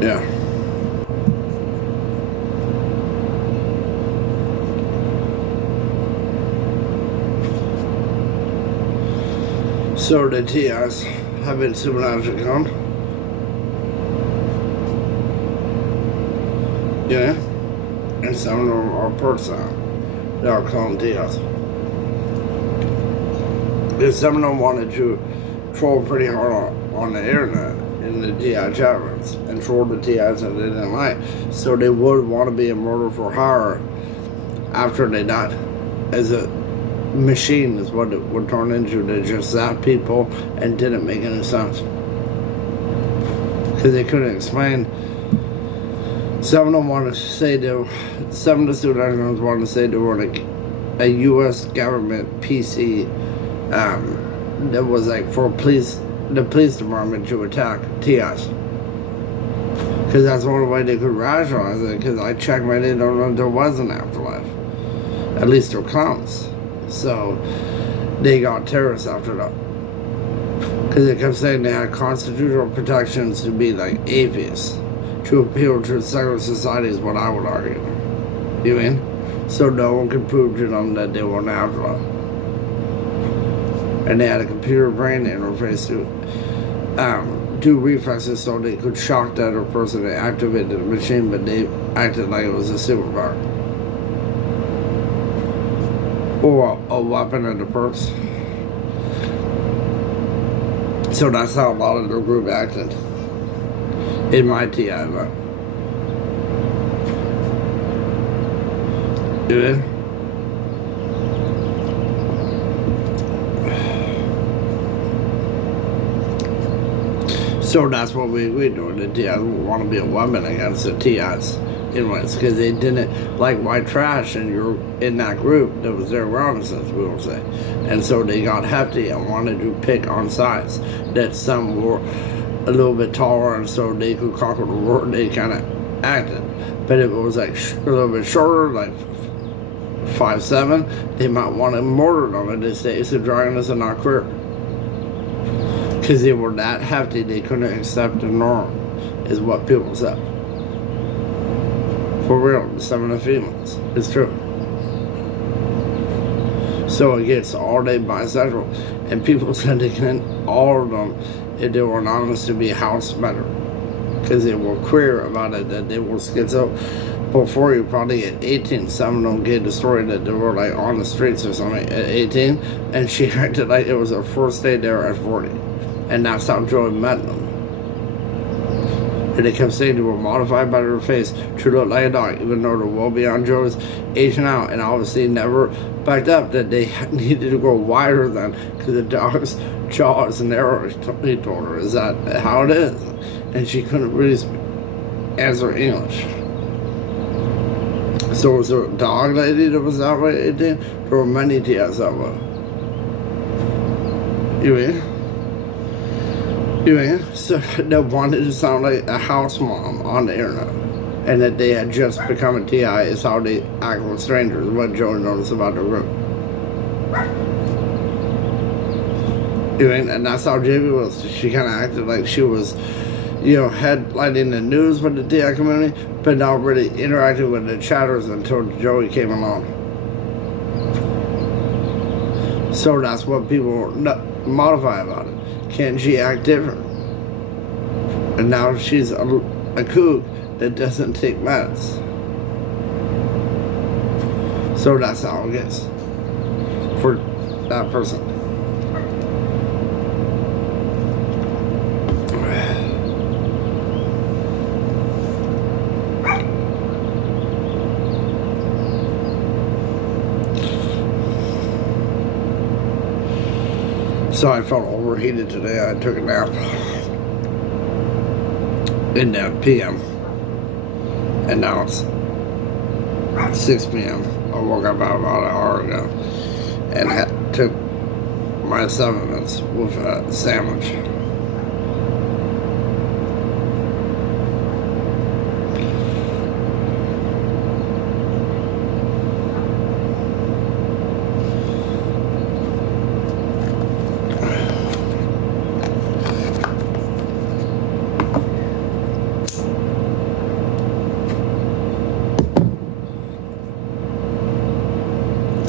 Yeah. So the TIs have been supernaturally gone. Yeah. And some of them are parts now. They are clone TIs. Because some of them wanted to troll pretty hard on the internet in the TI chat rooms and troll the TIs that they didn't like. So they would want to be a murder for hire after they died. As a machine is what it would turn into. They just zapped people and didn't make any sense. Because they couldn't explain. Some of them wanted to say some of the students wanted to say they were like a U.S. government PC that was like for the police department to attack TIs. Because that's the only way they could rationalize it. Because I checked my data, don't know if there was an afterlife. At least they're clowns. So they got terrorists after that. Because they kept saying they had constitutional protections to be like atheists. To appeal to secular society is what I would argue. You mean? So no one could prove to them that they were an afterlife. And they had a computer brain interface to do reflexes so they could shock the other person that activated the machine, but they acted like it was a superpower. Or a weapon of the purse. So that's how a lot of the group acted. In my TI, but yeah. So that's what we agreed to. The TIs want to be a weapon against the TIs. Anyways, because they didn't like white trash, and you're in that group that was there around us, we will say. And so they got hefty and wanted to pick on sides. That some were a little bit taller, and so they could conquer the world. They kind of acted, but if it was like a little bit shorter, like 5'7", they might want to murder them in this day. So dragons are not queer because they were that hefty. They couldn't accept the norm, is what people said. For real, some of the females, it's true. So it gets all day bisexual, and people said they can all of them. If they were anonymous to be house better because they were queer about it, that they were schizo before you, probably at 18. Some of them gave the story that they were like on the streets or something at 18, and she acted like it was her first day there at 40, and that's how Joey met them. And they kept saying they were modified by their face to look like a dog, even though they're well beyond Joey's age now, and obviously never backed up that they needed to go wider than, because the dog's jaw is narrow. He told her, is that how it is? And she couldn't really answer English. So was there a dog lady that was that way? There were many TIs that way. You mean? So they wanted to sound like a house mom on the internet, and that they had just become a TI is how they act with strangers. What Joey noticed about the group. And that's how JB was. She kind of acted like she was, headlining the news with the TI community, but not really interacting with the chatters until Joey came along. So that's what people modify about it. Can't she act different? And now she's a kook that doesn't take meds. So that's how it gets for that person. So I felt overheated today. I took a nap in that PM, and now it's 6 p.m. I woke up about an hour ago and took my supplements with a sandwich.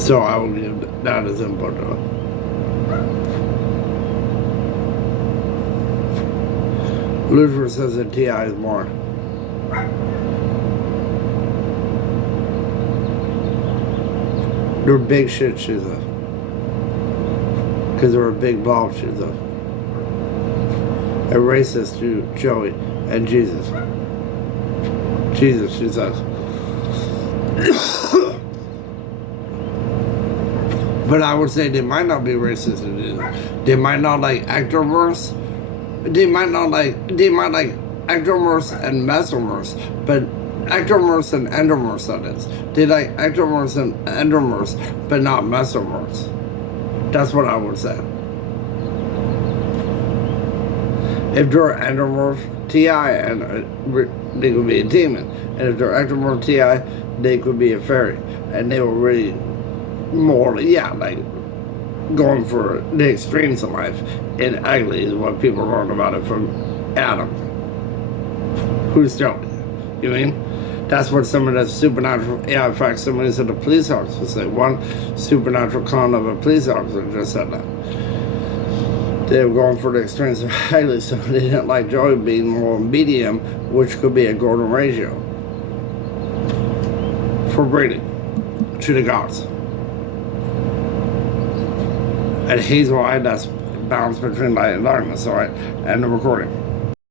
So I will give that as input to it. Lucifer says that T.I. is more. They're big shit, she says. Because they're a big blob, she says. A racist to Joey and Jesus. Jesus, she says. But I would say they might not be racist to Jesus. They might not like Ectomorphs. They might like Ectomorphs and Mesomorphs, but Ectomorphs and Endomorphs, that is. They like Ectomorphs and Endomorphs, but not Mesomorphs. That's what I would say. If they're Endomorph T.I., and they could be a demon. And if they're Ectomorph T.I., they could be a fairy. And they were really more, like going for the extremes in life. And ugly is what people learned about it from Adam. Who's Joey? You mean? That's what some of the supernatural, yeah, in fact, somebody said the police officer said, one supernatural clone of a police officer just said that. They were going for the extremes of highly, so they didn't like Joey being more medium, which could be a golden ratio for breeding to the gods. And he's why that's balance between light and darkness, alright? And the recording.